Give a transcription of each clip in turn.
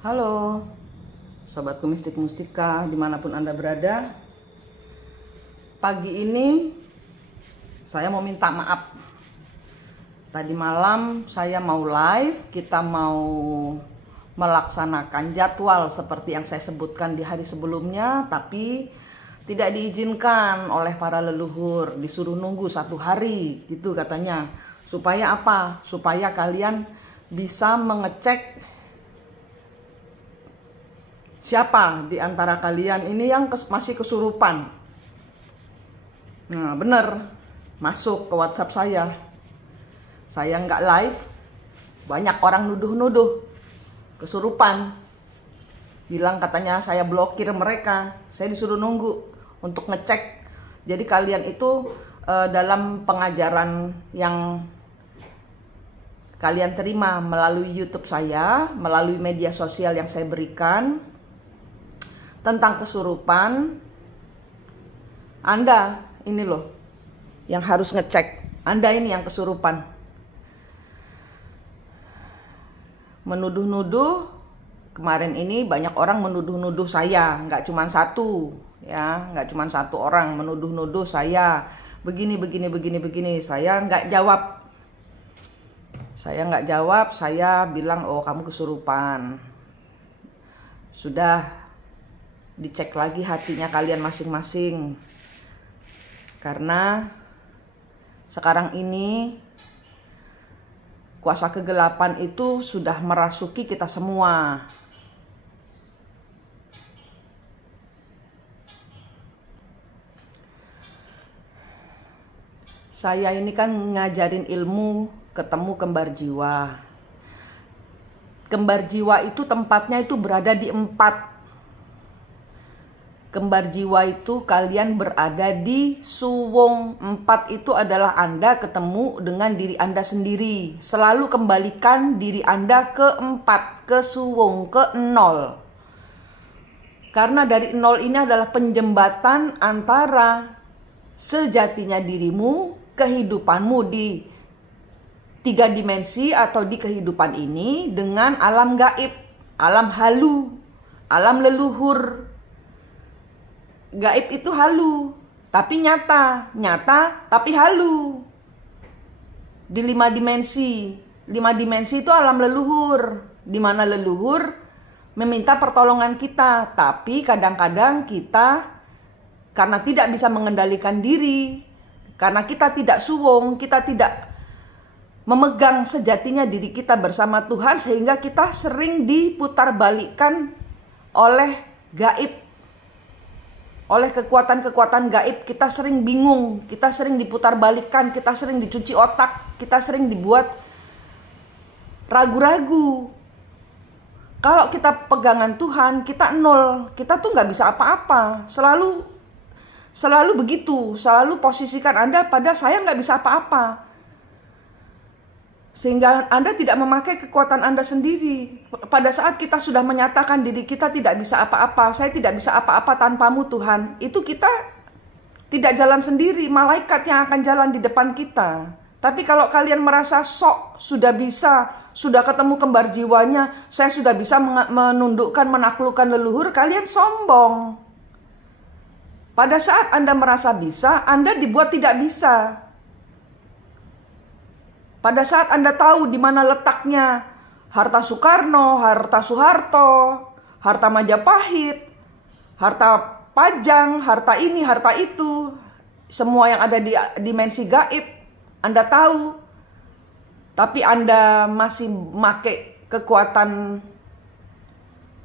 Halo, sobatku mistik mustika dimanapun Anda berada. Pagi ini saya mau minta maaf. Tadi malam saya mau live, kita mau melaksanakan jadwal seperti yang saya sebutkan di hari sebelumnya, tapi tidak diizinkan oleh para leluhur, disuruh nunggu 1 hari gitu katanya. Supaya apa? Supaya kalian bisa mengecek siapa di antara kalian ini yang masih kesurupan. Nah bener, masuk ke WhatsApp saya. Saya nggak live, banyak orang nuduh-nuduh kesurupan. Bilang katanya saya blokir mereka. Saya disuruh nunggu untuk ngecek. Jadi kalian itu dalam pengajaran yang kalian terima melalui YouTube saya, melalui media sosial yang saya berikan tentang kesurupan, Anda ini loh yang harus ngecek. Anda ini yang kesurupan. Menuduh-nuduh, kemarin ini banyak orang menuduh-nuduh saya, nggak cuma satu ya, nggak cuma satu orang menuduh-nuduh saya begini. Saya nggak jawab. Saya bilang, oh kamu kesurupan. Sudah dicek lagi hatinya kalian masing-masing. Karena sekarang ini kuasa kegelapan itu sudah merasuki kita semua. Saya ini kan ngajarin ilmu ketemu kembar jiwa. Kembar jiwa itu tempatnya itu berada di 4. Kembar jiwa itu kalian berada di suwung 4, itu adalah Anda ketemu dengan diri Anda sendiri. Selalu kembalikan diri Anda ke 4, ke suwung, ke 0. Karena dari 0 ini adalah penjembatan antara sejatinya dirimu, kehidupanmu di 3 dimensi atau di kehidupan ini dengan alam gaib, alam halu, alam leluhur. Gaib itu halu, tapi nyata tapi halu. Di 5 dimensi. 5 dimensi itu alam leluhur, di mana leluhur meminta pertolongan kita, tapi kadang-kadang kita karena tidak bisa mengendalikan diri, karena kita tidak suwung, kita tidak memegang sejatinya diri kita bersama Tuhan, sehingga kita sering diputarbalikkan oleh gaib. Oleh kekuatan-kekuatan gaib, kita sering bingung, kita sering diputarbalikkan, kita sering dicuci otak, kita sering dibuat ragu-ragu. Kalau kita pegangan Tuhan, kita 0, kita tuh nggak bisa apa-apa. Selalu begitu, selalu posisikan Anda pada saya nggak bisa apa-apa. Sehingga Anda tidak memakai kekuatan Anda sendiri. Pada saat kita sudah menyatakan diri kita tidak bisa apa-apa, saya tidak bisa apa-apa tanpamu Tuhan, itu kita tidak jalan sendiri, malaikat yang akan jalan di depan kita. Tapi kalau kalian merasa sok sudah bisa, sudah ketemu kembar jiwanya, saya sudah bisa menundukkan, menaklukkan leluhur, kalian sombong. Pada saat Anda merasa bisa, Anda dibuat tidak bisa. Pada saat Anda tahu di mana letaknya harta Soekarno, harta Soeharto, harta Majapahit, harta Pajang, harta ini, harta itu, semua yang ada di dimensi gaib, Anda tahu. Tapi Anda masih memakai kekuatan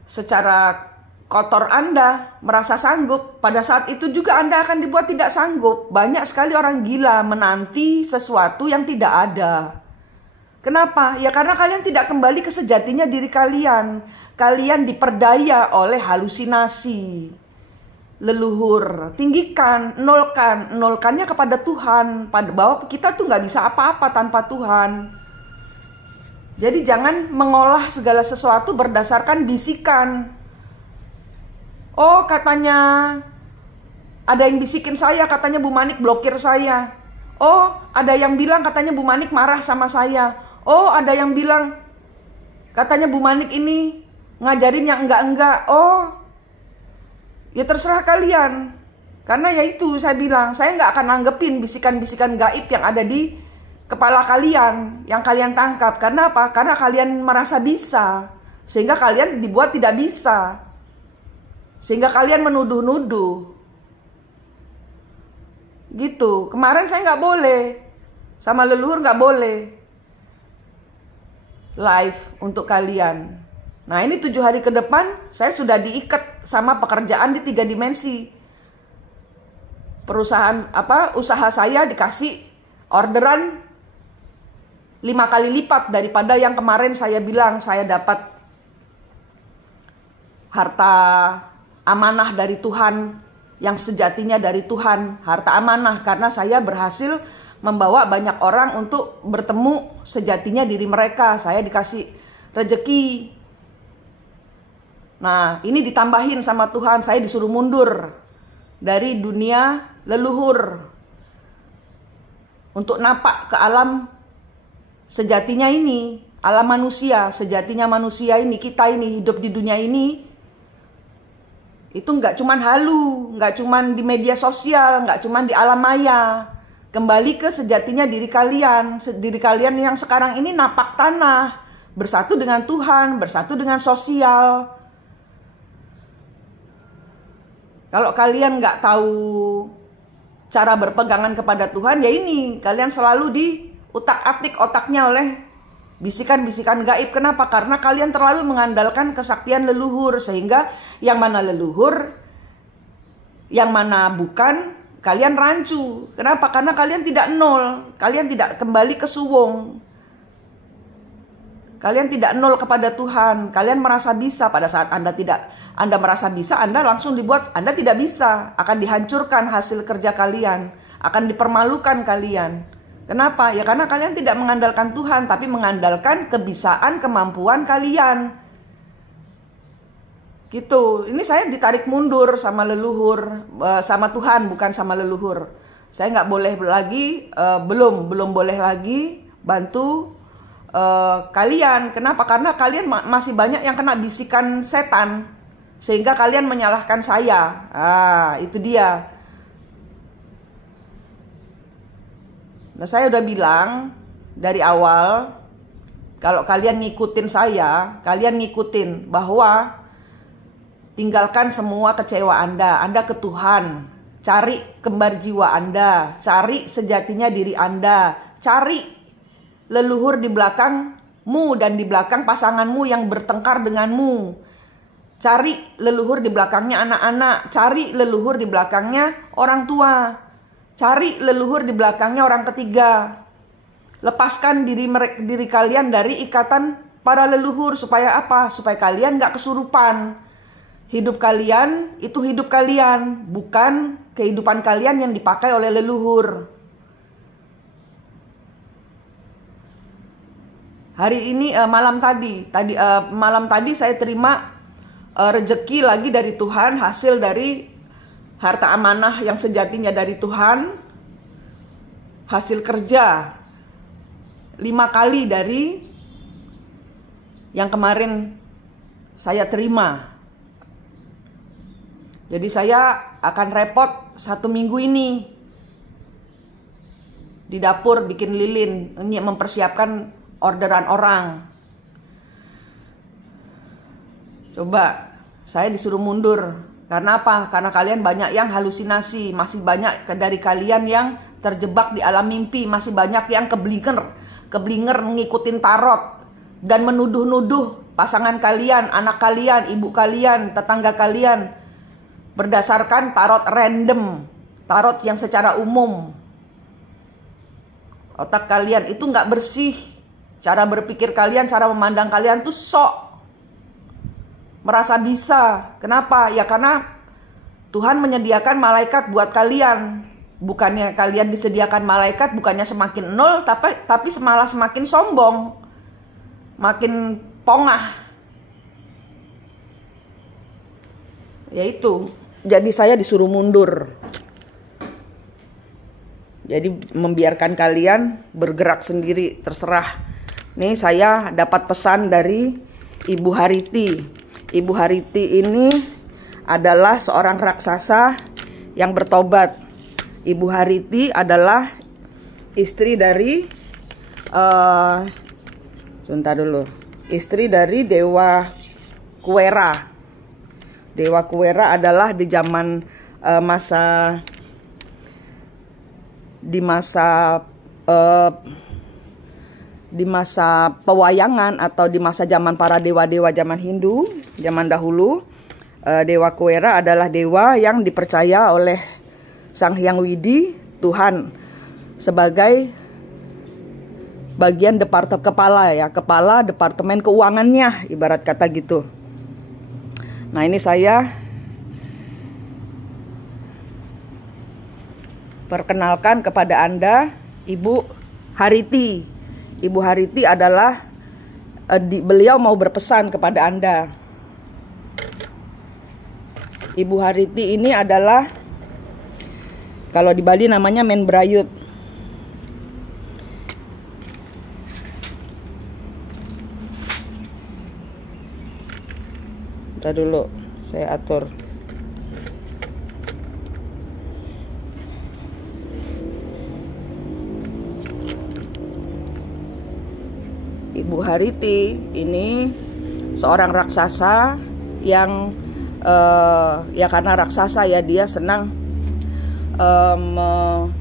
secara kotor Anda, merasa sanggup. Pada saat itu juga Anda akan dibuat tidak sanggup. Banyak sekali orang gila menanti sesuatu yang tidak ada. Kenapa? Ya karena kalian tidak kembali ke sejatinya diri kalian. Kalian diperdaya oleh halusinasi leluhur. Tinggikan, nolkannya kepada Tuhan. Bahwa kita tuh nggak bisa apa-apa tanpa Tuhan. Jadi jangan mengolah segala sesuatu berdasarkan bisikan. Oh katanya ada yang bisikin saya, katanya Bu Manik blokir saya. Oh ada yang bilang katanya Bu Manik marah sama saya. Oh ada yang bilang katanya Bu Manik ini ngajarin yang enggak-enggak. Oh, ya terserah kalian. Karena ya itu saya bilang, saya nggak akan nanggepin bisikan-bisikan gaib yang ada di kepala kalian, yang kalian tangkap. Karena apa? Karena kalian merasa bisa, sehingga kalian dibuat tidak bisa. Sehingga kalian menuduh-nuduh. Gitu. Kemarin saya nggak boleh, sama leluhur nggak boleh live untuk kalian. Nah ini 7 hari ke depan, saya sudah diikat sama pekerjaan di 3 dimensi. Perusahaan usaha saya dikasih orderan 5 kali lipat daripada yang kemarin saya bilang saya dapat harta amanah dari Tuhan, yang sejatinya dari Tuhan, harta amanah, karena saya berhasil membawa banyak orang untuk bertemu sejatinya diri mereka. Saya dikasih rezeki. Nah ini ditambahin sama Tuhan, saya disuruh mundur dari dunia leluhur untuk napak ke alam sejatinya ini, alam manusia, sejatinya manusia ini, kita ini hidup di dunia ini. Itu nggak cuman halu, nggak cuman di media sosial, nggak cuman di alam maya. Kembali ke sejatinya diri kalian yang sekarang ini napak tanah, bersatu dengan Tuhan, bersatu dengan sosial. Kalau kalian nggak tahu cara berpegangan kepada Tuhan, ya ini, kalian selalu diutak-atik otaknya oleh bisikan-bisikan gaib. Kenapa? Karena kalian terlalu mengandalkan kesaktian leluhur, sehingga yang mana leluhur, yang mana bukan, kalian rancu. Kenapa? Karena kalian tidak nol, kalian tidak kembali ke suwung. Kalian tidak nol kepada Tuhan. Kalian merasa bisa. Pada saat Anda merasa bisa, Anda langsung dibuat Anda tidak bisa. Akan dihancurkan hasil kerja kalian, akan dipermalukan kalian. Kenapa? Ya karena kalian tidak mengandalkan Tuhan, tapi mengandalkan kebisaan, kemampuan kalian. Gitu. Ini saya ditarik mundur sama leluhur, sama Tuhan, bukan sama leluhur. Saya nggak boleh lagi, belum boleh lagi bantu kalian. Kenapa? Karena kalian masih banyak yang kena bisikan setan, sehingga kalian menyalahkan saya. Itu dia. Nah saya udah bilang dari awal, kalau kalian ngikutin saya, kalian ngikutin bahwa tinggalkan semua kecewa Anda ke Tuhan. Cari kembar jiwa Anda, cari sejatinya diri Anda, cari leluhur di belakangmu dan di belakang pasanganmu yang bertengkar denganmu. Cari leluhur di belakangnya anak-anak, cari leluhur di belakangnya orang tua, cari leluhur di belakangnya orang ketiga. Lepaskan diri kalian dari ikatan para leluhur. Supaya apa? Supaya kalian gak kesurupan. Hidup kalian itu hidup kalian, bukan kehidupan kalian yang dipakai oleh leluhur. Hari ini malam tadi saya terima rezeki lagi dari Tuhan, hasil dari harta amanah yang sejatinya dari Tuhan, hasil kerja 5 kali dari yang kemarin saya terima. Jadi saya akan repot 1 minggu ini di dapur bikin lilin, ini mempersiapkan orderan orang. Coba saya disuruh mundur. Karena apa? Karena kalian banyak yang halusinasi. Masih banyak dari kalian yang terjebak di alam mimpi. Masih banyak yang keblinger ngikutin tarot dan menuduh-nuduh pasangan kalian, anak kalian, ibu kalian, tetangga kalian berdasarkan tarot random, tarot yang secara umum. Otak kalian itu nggak bersih. Cara berpikir kalian, cara memandang kalian tuh sok merasa bisa. Kenapa? Ya karena Tuhan menyediakan malaikat buat kalian. Bukannya kalian disediakan malaikat, bukannya semakin nol, tapi malah semakin sombong, makin pongah. Yaitu, jadi saya disuruh mundur. Jadi membiarkan kalian bergerak sendiri, terserah. Nih saya dapat pesan dari Ibu Hariti. Ibu Hariti ini adalah seorang raksasa yang bertobat. Ibu Hariti adalah istri dari sebentar dulu. Istri dari Dewa Kuwera. Dewa Kuwera adalah di zaman di masa pewayangan atau di masa zaman para dewa-dewa zaman Hindu, zaman dahulu. Dewa Kuwera adalah dewa yang dipercaya oleh Sang Hyang Widi, Tuhan, sebagai bagian kepala departemen keuangannya, ibarat kata gitu. Nah, ini saya perkenalkan kepada Anda Ibu Hariti. Ibu Hariti adalah beliau mau berpesan kepada Anda. Ibu Hariti ini adalah, kalau di Bali namanya Menbrayut. Bentar dulu, saya atur. Ibu Hariti ini seorang raksasa yang ya karena raksasa ya dia senang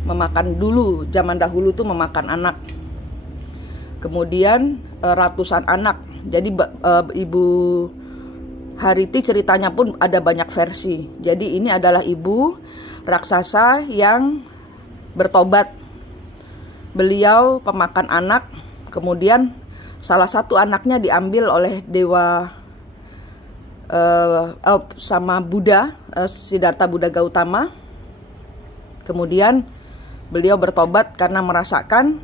memakan dulu, zaman dahulu tuh memakan anak. Kemudian ratusan anak. Jadi Ibu Hariti ceritanya pun ada banyak versi. Jadi ini adalah ibu raksasa yang bertobat. Beliau pemakan anak. Kemudian salah satu anaknya diambil oleh dewa sama Buddha, Siddhartha Buddha Gautama. Kemudian beliau bertobat karena merasakan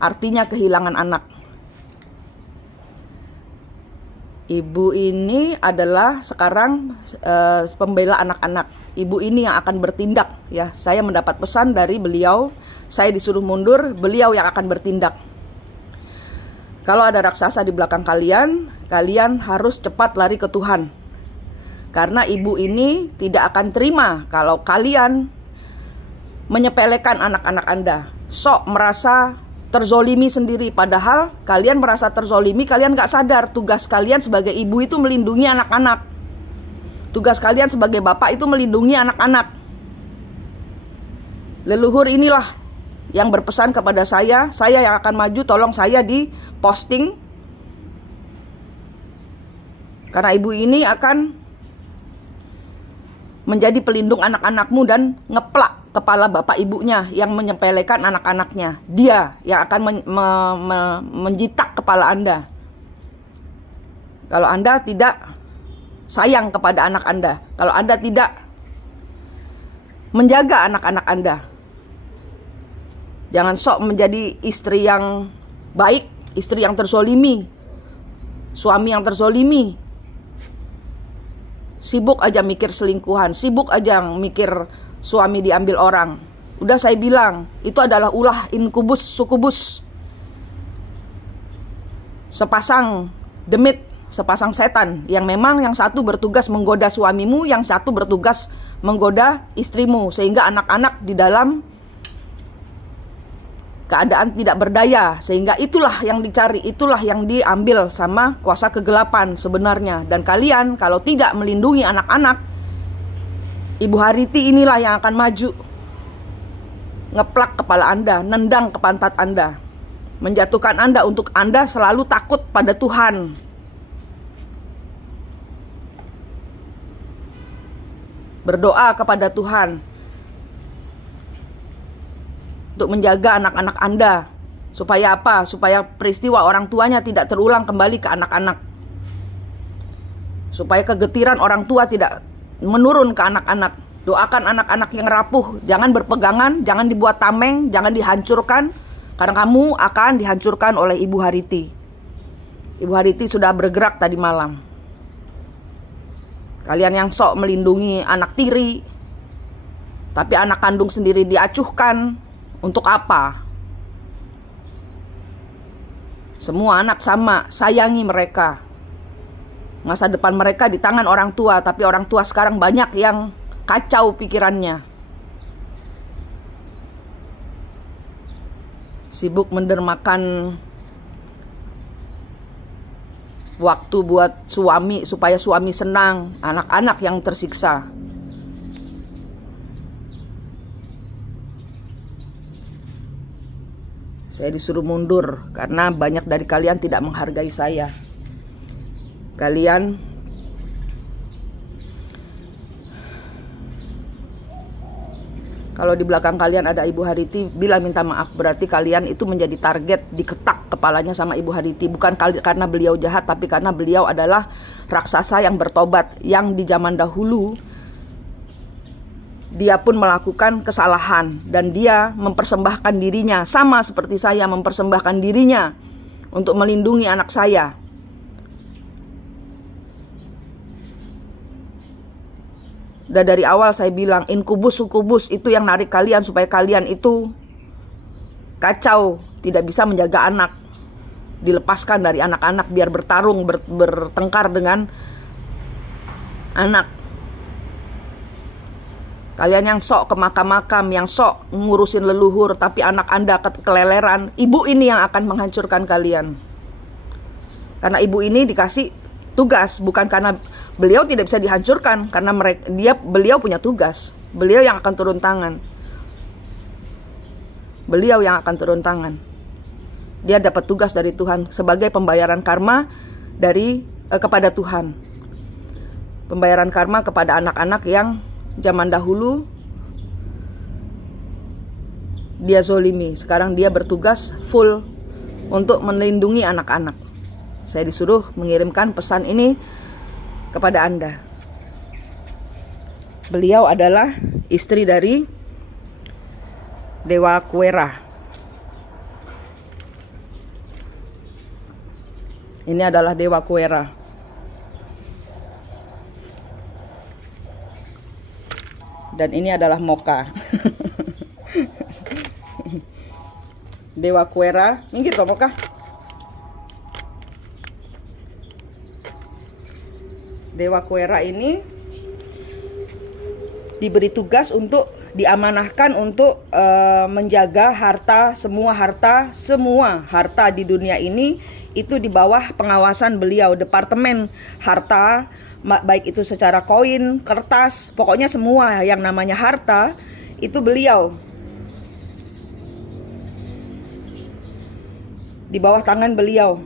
artinya kehilangan anak. Ibu ini adalah sekarang pembela anak-anak. Ibu ini yang akan bertindak ya. Saya mendapat pesan dari beliau, saya disuruh mundur, beliau yang akan bertindak. Kalau ada raksasa di belakang kalian, kalian harus cepat lari ke Tuhan. Karena ibu ini tidak akan terima kalau kalian menyepelekan anak-anak Anda. Sok merasa terzolimi sendiri, padahal kalian merasa terzolimi, kalian gak sadar tugas kalian sebagai ibu itu melindungi anak-anak. Tugas kalian sebagai bapak itu melindungi anak-anak. Leluhur inilah yang berpesan kepada saya yang akan maju, tolong saya di posting. Karena ibu ini akan menjadi pelindung anak-anakmu dan ngeplak kepala bapak ibunya yang menyepelekan anak-anaknya. Dia yang akan menjitak kepala Anda. Kalau Anda tidak sayang kepada anak Anda, kalau Anda tidak menjaga anak-anak Anda. Jangan sok menjadi istri yang baik, istri yang terzolimi, suami yang terzolimi. Sibuk aja mikir selingkuhan, sibuk aja mikir suami diambil orang. Udah saya bilang, itu adalah ulah inkubus, sukubus. Sepasang demit, sepasang setan. Yang memang yang satu bertugas menggoda suamimu, yang satu bertugas menggoda istrimu. Sehingga anak-anak di dalam keadaan tidak berdaya. Sehingga itulah yang dicari, itulah yang diambil sama kuasa kegelapan sebenarnya. Dan kalian kalau tidak melindungi anak-anak, Ibu Hariti inilah yang akan maju, ngeplak kepala Anda, nendang ke pantat Anda, menjatuhkan Anda untuk Anda selalu takut pada Tuhan. Berdoa kepada Tuhan untuk menjaga anak-anak Anda. Supaya apa? Supaya peristiwa orang tuanya tidak terulang kembali ke anak-anak. Supaya kegetiran orang tua tidak menurun ke anak-anak. Doakan anak-anak yang rapuh, jangan berpegangan, jangan dibuat tameng, jangan dihancurkan, karena kamu akan dihancurkan oleh Ibu Hariti. Ibu Hariti sudah bergerak tadi malam. Kalian yang sok melindungi anak tiri, tapi anak kandung sendiri diacuhkan, untuk apa? Semua anak sama, sayangi mereka. Masa depan mereka di tangan orang tua, tapi orang tua sekarang banyak yang kacau pikirannya. Sibuk mendermakan waktu buat suami supaya suami senang, anak-anak yang tersiksa. Saya disuruh mundur karena banyak dari kalian tidak menghargai saya. Kalian kalau di belakang kalian ada Ibu Hariti, bila minta maaf, berarti kalian itu menjadi target, diketak kepalanya sama Ibu Hariti. Bukan karena beliau jahat, tapi karena beliau adalah raksasa yang bertobat, yang di zaman dahulu dia pun melakukan kesalahan dan dia mempersembahkan dirinya, sama seperti saya mempersembahkan dirinya untuk melindungi anak saya. Dan dari awal saya bilang, inkubus sukubus itu yang narik kalian supaya kalian itu kacau, tidak bisa menjaga anak. Dilepaskan dari anak-anak biar bertarung, bertengkar dengan anak. Kalian yang sok ke makam-makam, yang sok ngurusin leluhur, tapi anak Anda keleleran, ibu ini yang akan menghancurkan kalian. Karena ibu ini dikasih tugas, bukan karena beliau tidak bisa dihancurkan, karena beliau punya tugas. Beliau yang akan turun tangan. Beliau yang akan turun tangan. Dia dapat tugas dari Tuhan sebagai pembayaran karma kepada Tuhan. Pembayaran karma kepada anak-anak yang zaman dahulu dia zolimi. Sekarang dia bertugas full untuk melindungi anak-anak. Saya disuruh mengirimkan pesan ini kepada Anda. Beliau adalah istri dari Dewa Kuera. Ini adalah Dewa Kuera. Dan ini adalah Moka. Dewa Kuera, minggir kok Moka. Dewa Kuera ini diberi tugas untuk diamanahkan untuk menjaga semua harta di dunia ini itu di bawah pengawasan beliau. Departemen harta, baik itu secara koin, kertas, pokoknya semua yang namanya harta itu beliau. Di bawah tangan beliau.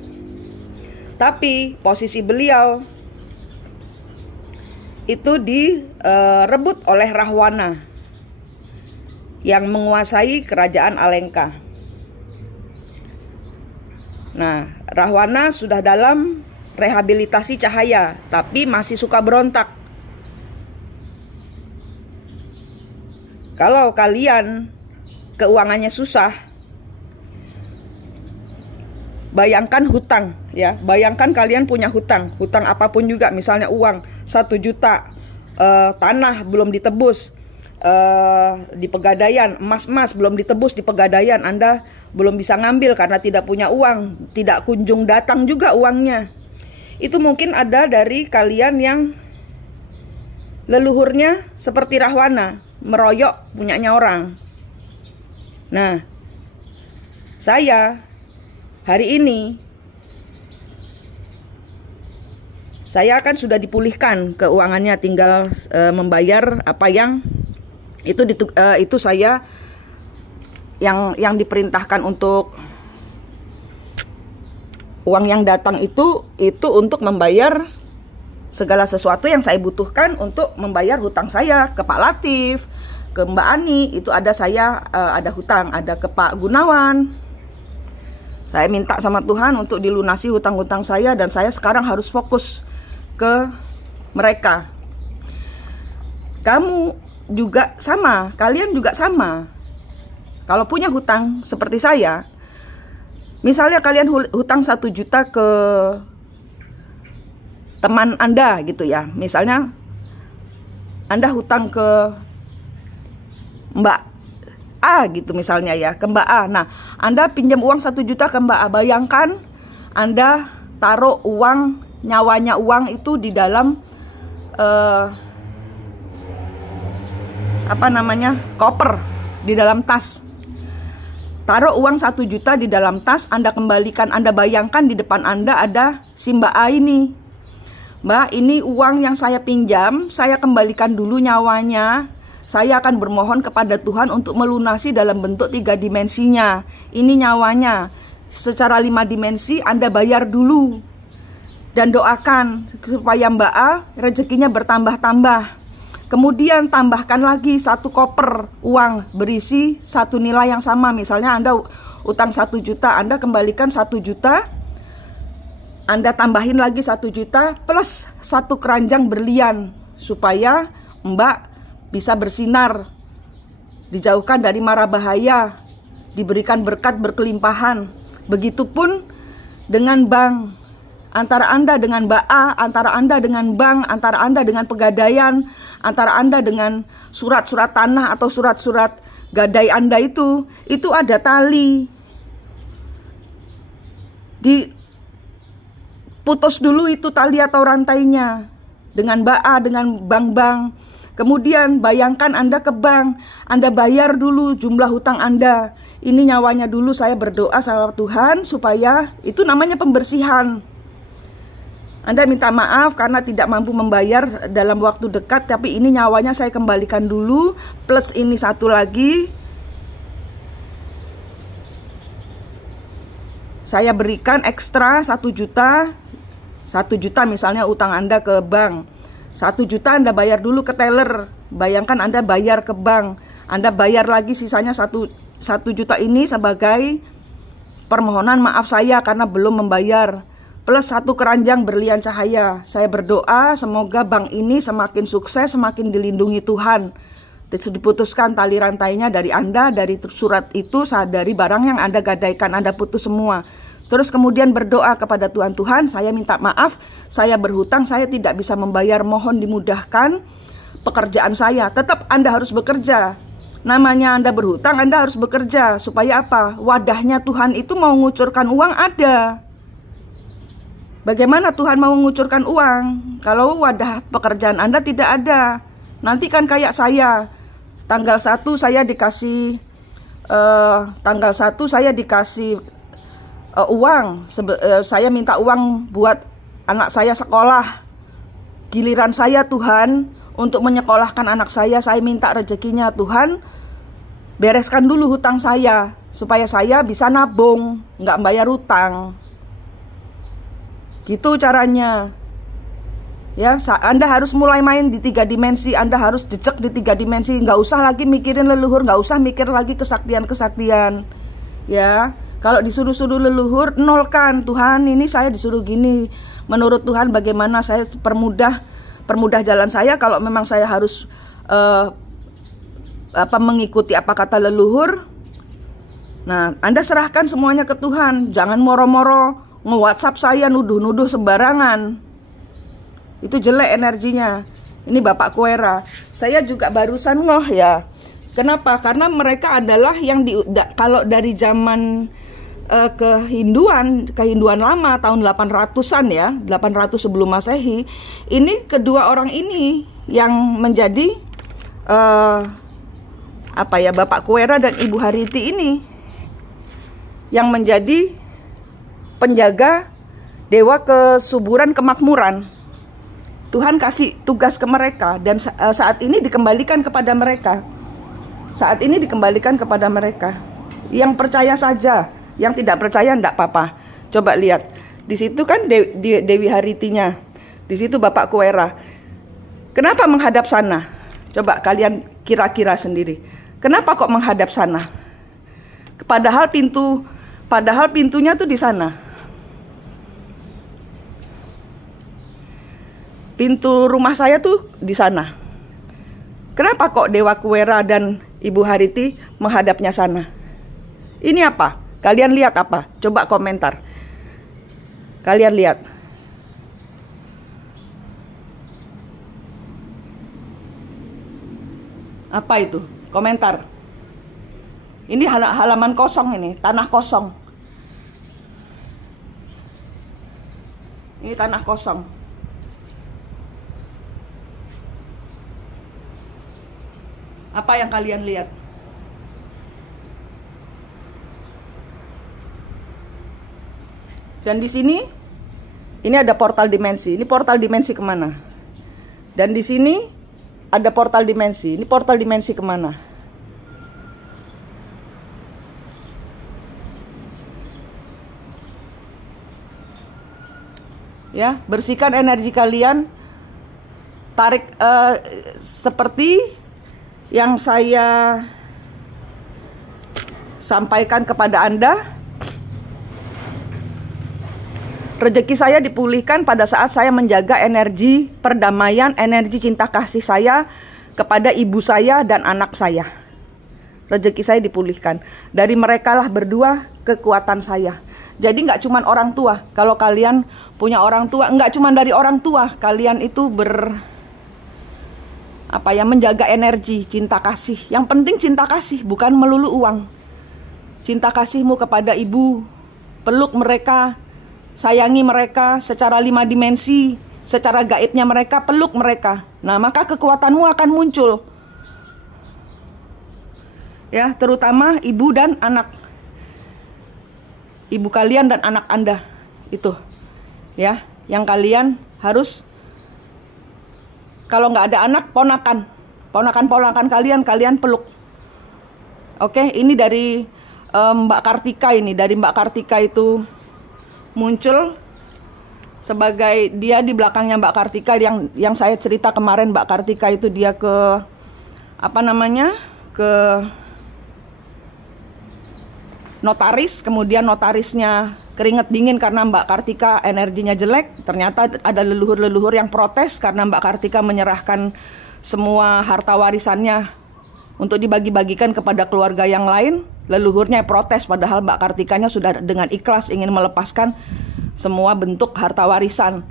Tapi posisi beliau itu direbut oleh Rahwana yang menguasai kerajaan Alengka. Nah, Rahwana sudah dalam rehabilitasi cahaya, tapi masih suka berontak. Kalau kalian keuangannya susah, bayangkan hutang, ya. Bayangkan kalian punya hutang apapun juga, misalnya uang 1 juta, tanah belum ditebus, di Pegadaian, emas belum ditebus di Pegadaian, Anda belum bisa ngambil karena tidak punya uang, tidak kunjung datang juga uangnya. Itu mungkin ada dari kalian yang leluhurnya seperti Rahwana, meroyok punyanya orang. Nah, saya hari ini saya kan sudah dipulihkan keuangannya, tinggal membayar apa yang itu saya yang diperintahkan untuk uang yang datang itu untuk membayar segala sesuatu yang saya butuhkan untuk membayar hutang saya ke Pak Latif, ke Mbak Ani. Itu ada ada hutang, ada ke Pak Gunawan. Saya minta sama Tuhan untuk dilunasi hutang-hutang saya, dan saya sekarang harus fokus ke mereka. Kamu juga sama, kalian juga sama. Kalau punya hutang seperti saya, misalnya kalian hutang 1 juta ke teman Anda gitu ya. Misalnya Anda hutang ke Mbak A gitu misalnya ya, ke Mbak A. Nah, Anda pinjam uang 1 juta ke Mbak A. Bayangkan Anda taruh uang nyawanya uang itu di dalam koper, di dalam tas. Taruh uang 1 juta di dalam tas, Anda kembalikan. Anda bayangkan di depan Anda ada si Mbak A ini. Mbak, ini uang yang saya pinjam, saya kembalikan dulu nyawanya. Saya akan bermohon kepada Tuhan untuk melunasi dalam bentuk 3 dimensinya. Ini nyawanya. Secara 5 dimensi Anda bayar dulu. Dan doakan supaya Mbak A rezekinya bertambah-tambah. Kemudian tambahkan lagi 1 koper uang berisi 1 nilai yang sama. Misalnya Anda utang 1 juta, Anda kembalikan 1 juta, Anda tambahin lagi 1 juta plus 1 keranjang berlian supaya Mbak bisa bersinar, dijauhkan dari mara bahaya, diberikan berkat berkelimpahan. Begitupun dengan bank. Antara Anda dengan Mbak A, antara Anda dengan bank, antara Anda dengan pegadaian, antara Anda dengan surat-surat tanah atau surat-surat gadai Anda itu ada tali. Diputus dulu itu tali atau rantainya dengan Mbak A, dengan bank-bank. Kemudian bayangkan Anda ke bank, Anda bayar dulu jumlah hutang Anda. Ini nyawanya dulu, saya berdoa sama Tuhan supaya itu namanya pembersihan. Anda minta maaf karena tidak mampu membayar dalam waktu dekat, tapi ini nyawanya saya kembalikan dulu, plus ini 1 lagi. Saya berikan ekstra 1 juta. 1 juta misalnya utang Anda ke bank. 1 juta Anda bayar dulu ke teller. Bayangkan Anda bayar ke bank. Anda bayar lagi sisanya 1 juta ini sebagai permohonan maaf saya karena belum membayar. Plus 1 keranjang berlian cahaya. Saya berdoa semoga bank ini semakin sukses, semakin dilindungi Tuhan. Diputuskan tali rantainya dari Anda, dari surat itu, dari barang yang Anda gadaikan, Anda putus semua. Terus kemudian berdoa kepada Tuhan, Tuhan saya minta maaf, saya berhutang, saya tidak bisa membayar, mohon dimudahkan pekerjaan saya. Tetap Anda harus bekerja. Namanya Anda berhutang, Anda harus bekerja. Supaya apa? Wadahnya Tuhan itu mau mengucurkan uang ada. Bagaimana Tuhan mau mengucurkan uang kalau wadah pekerjaan Anda tidak ada? Nanti kan kayak saya, tanggal 1 saya dikasih uang, saya minta uang buat anak saya sekolah. Giliran saya Tuhan untuk menyekolahkan anak saya minta rezekinya, Tuhan bereskan dulu hutang saya supaya saya bisa nabung, nggak bayar hutang. Gitu caranya. Ya, Anda harus mulai main di 3 dimensi. Anda harus jejak di 3 dimensi. Nggak usah lagi mikirin leluhur, nggak usah mikir lagi kesaktian-kesaktian. Ya, kalau disuruh-suruh leluhur, nolkan. Tuhan, ini saya disuruh gini. Menurut Tuhan bagaimana saya permudah jalan saya. Kalau memang saya harus mengikuti apa kata leluhur. Nah, Anda serahkan semuanya ke Tuhan. Jangan moro-moro nge-WhatsApp saya nuduh-nuduh sembarangan. Itu jelek energinya. Ini Bapak Kuera. Saya juga barusan ngoh ya. Kenapa? Karena mereka adalah yang kalau dari zaman kehinduan lama tahun 800-an ya, 800 sebelum Masehi, ini kedua orang ini yang menjadi Bapak Kuera dan Ibu Hariti ini yang menjadi penjaga dewa kesuburan kemakmuran. Tuhan kasih tugas ke mereka dan saat ini dikembalikan kepada mereka. Saat ini dikembalikan kepada mereka. Yang percaya saja, yang tidak percaya enggak apa-apa. Coba lihat. Di situ kan Dewi Haritinya. Di situ Bapak Kuera. Kenapa menghadap sana? Coba kalian kira-kira sendiri. Kenapa kok menghadap sana? Padahal pintunya tuh di sana. Pintu rumah saya tuh di sana. Kenapa kok Dewa Kuera dan Ibu Hariti menghadapnya sana? Ini apa? Kalian lihat apa? Coba komentar. Kalian lihat. Apa itu? Komentar. Ini halaman kosong ini, tanah kosong. Ini tanah kosong. Apa yang kalian lihat? Dan di sini, ini ada portal dimensi. Ini portal dimensi kemana? Dan di sini ada portal dimensi. Ini portal dimensi kemana? Ya, bersihkan energi kalian. Tarik seperti yang saya sampaikan kepada Anda. Rezeki saya dipulihkan pada saat saya menjaga energi perdamaian, energi cinta kasih saya kepada ibu saya dan anak saya. Rezeki saya dipulihkan. Dari merekalah berdua kekuatan saya. Jadi nggak cuma orang tua. Kalau kalian punya orang tua, nggak cuma dari orang tua. Kalian itu menjaga energi, cinta kasih. Yang penting cinta kasih, bukan melulu uang. Cinta kasihmu kepada ibu, peluk mereka, sayangi mereka secara 5 dimensi, secara gaibnya mereka, peluk mereka. Nah, maka kekuatanmu akan muncul. Ya, terutama ibu dan anak. Ibu kalian dan anak Anda itu, ya, yang kalian harus, kalau nggak ada anak, ponakan kalian peluk. Oke, ini dari Mbak Kartika ini, dari Mbak Kartika itu muncul sebagai dia di belakangnya Mbak Kartika yang saya cerita kemarin. Mbak Kartika itu dia ke notaris, kemudian notarisnya keringet dingin karena Mbak Kartika energinya jelek. Ternyata ada leluhur-leluhur yang protes karena Mbak Kartika menyerahkan semua harta warisannya untuk dibagi-bagikan kepada keluarga yang lain. Leluhurnya protes, padahal Mbak Kartikanya sudah dengan ikhlas ingin melepaskan semua bentuk harta warisan.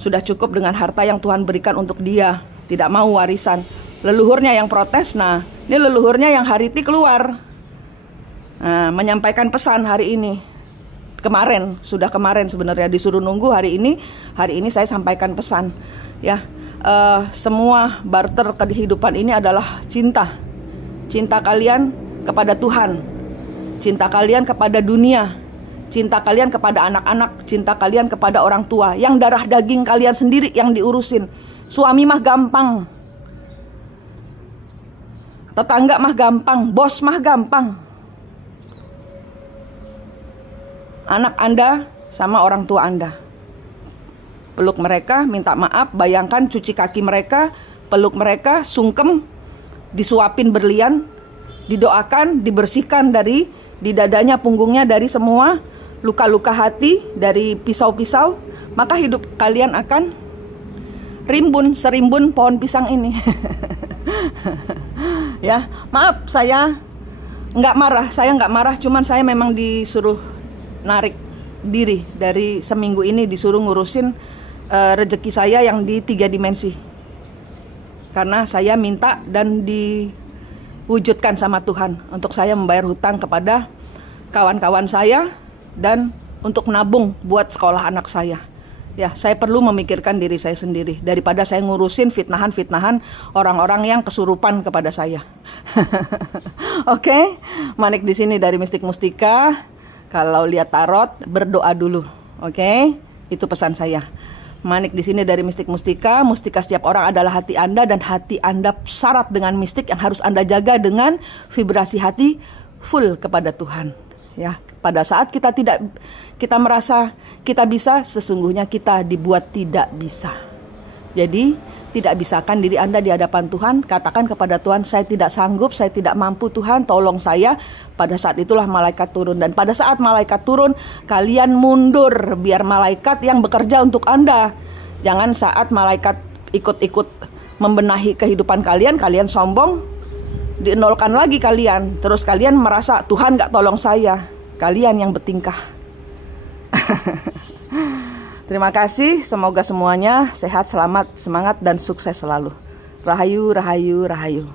Sudah cukup dengan harta yang Tuhan berikan untuk dia, tidak mau warisan. Leluhurnya yang protes. Nah, ini leluhurnya yang hari ini keluar. Nah, menyampaikan pesan hari ini. Sudah kemarin sebenarnya disuruh nunggu hari ini saya sampaikan pesan. Ya, semua barter kehidupan ini adalah cinta. Cinta kalian kepada Tuhan, cinta kalian kepada dunia, cinta kalian kepada anak-anak, cinta kalian kepada orang tua, yang darah daging kalian sendiri yang diurusin. Suami mah gampang, tetangga mah gampang, bos mah gampang. Anak Anda sama orang tua Anda, peluk mereka, minta maaf, bayangkan cuci kaki mereka, peluk mereka, sungkem, disuapin berlian, didoakan, dibersihkan dari di dadanya, punggungnya, dari semua luka-luka hati, dari pisau-pisau, maka hidup kalian akan rimbun, serimbun pohon pisang ini. Ya, maaf, saya nggak marah, cuman saya memang disuruh narik diri. Dari seminggu ini disuruh ngurusin rezeki saya yang di 3 dimensi, karena saya minta dan diwujudkan sama Tuhan untuk saya membayar hutang kepada kawan-kawan saya dan untuk menabung buat sekolah anak saya. Ya, saya perlu memikirkan diri saya sendiri daripada saya ngurusin fitnahan-fitnahan orang-orang yang kesurupan kepada saya. Oke, Manik di sini dari Mistik Mustika. Kalau lihat tarot, berdoa dulu. Oke? Itu pesan saya. Manik di sini dari Mistik Mustika. Mustika setiap orang adalah hati Anda, dan hati Anda syarat dengan mistik yang harus Anda jaga dengan vibrasi hati full kepada Tuhan. Ya, pada saat kita merasa kita bisa, sesungguhnya kita dibuat tidak bisa. Jadi, tidak bisakan diri Anda di hadapan Tuhan. Katakan kepada Tuhan, saya tidak sanggup, saya tidak mampu, Tuhan tolong saya. Pada saat itulah malaikat turun. Dan pada saat malaikat turun, kalian mundur, biar malaikat yang bekerja untuk Anda. Jangan saat malaikat ikut-ikut membenahi kehidupan kalian, kalian sombong, dienolkan lagi kalian. Terus kalian merasa Tuhan gak tolong saya. Kalian yang bertingkah. Terima kasih, semoga semuanya sehat, selamat, semangat, dan sukses selalu. Rahayu, rahayu, rahayu.